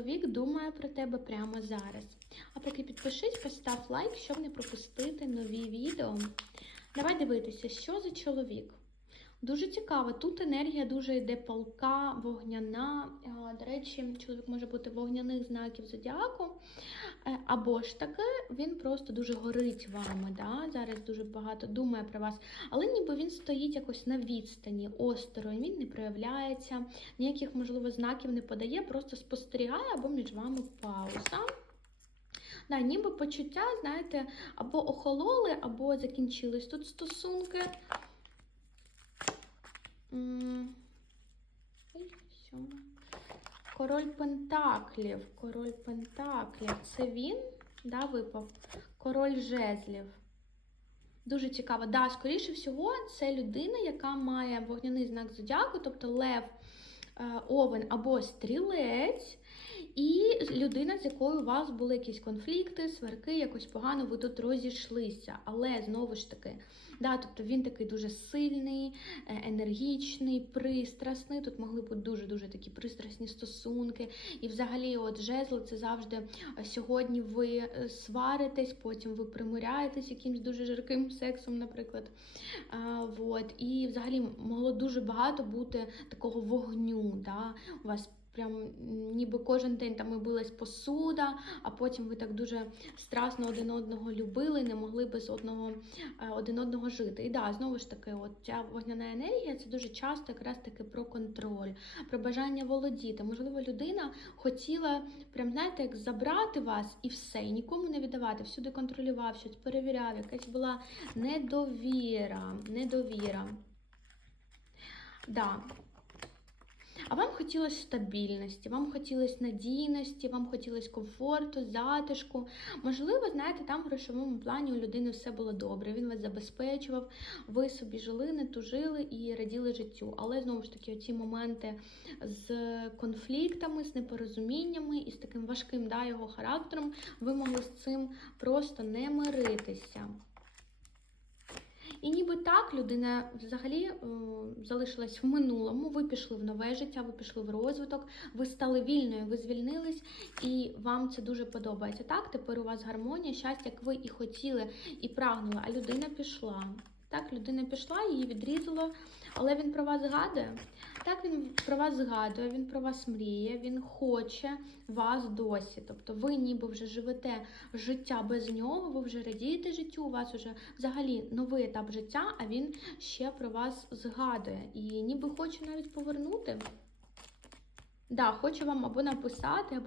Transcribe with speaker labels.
Speaker 1: чоловік думає про тебе прямо зараз. А поки підпишись, постав лайк, щоб не пропустити нові відео. Давай дивитися, що за чоловік. Дуже цікаво. Тут енергія дуже йде палка, вогняна. До речі, чоловік може бути вогняних знаків зодіаку. Е, Або ж таки він просто дуже горить вами. Да? Зараз дуже багато думає про вас. Але ніби він стоїть якось на відстані, осторонь, він не проявляється, ніяких, можливо, знаків не подає, просто спостерігає або між вами пауза. Да, ніби почуття, знаєте, або охололи, або закінчились тут стосунки. Король Пентаклів. Король Пентаклів. Це він, да, випав? Король жезлів. Дуже цікаво. Да, скоріше всього, це людина, яка має вогняний знак зодіаку, тобто лев, е, овен або стрілець, і людина, з якою у вас були якісь конфлікти, сварки, якось погано ви тут розійшлися. Але знову ж таки, да, тобто він такий дуже сильний, е, енергічний, пристрасний. Тут могли бути дуже-дуже такі пристрасні стосунки. І взагалі, от жезл це завжди е, сьогодні ви е, сваритесь, потім ви примиряєтесь якимсь дуже жарким сексом, наприклад. А, вот. І взагалі могло дуже багато бути такого вогню. Да? У вас Прям ніби кожен день там і билась посуда, а потім ви так дуже страстно один одного любили, не могли без одного е, один одного жити. І да, знову ж таки, от ця вогняна енергія це дуже часто якраз таки про контроль, про бажання володіти. Можливо, людина хотіла прям знаєте, як забрати вас і все, і нікому не віддавати, всюди контролював, щось перевіряв, якась була недовіра, недовіра. Да. А вам хотілося стабільності, вам хотілося надійності, вам хотілося комфорту, затишку. Можливо, знаєте, там в грошовому плані у людини все було добре. Він вас забезпечував, ви собі жили, не тужили і раділи життю. Але знову ж таки, оці моменти з конфліктами, з непорозуміннями і з таким важким да, його характером, ви могли з цим просто не миритися. І ніби так людина взагалі е, залишилась в минулому, ви пішли в нове життя, ви пішли в розвиток, ви стали вільною, ви звільнились, і вам це дуже подобається. Так, тепер у вас гармонія, щастя, як ви і хотіли, і прагнули, а людина пішла. Так, людина пішла, її відрізало, але він про вас згадує. Так, він про вас згадує, він про вас мріє, він хоче вас досі. Тобто ви ніби вже живете життя без нього, ви вже радієте життю, у вас вже взагалі новий етап життя, а він ще про вас згадує. І ніби хоче навіть повернути. Да, хочу вам або написати, або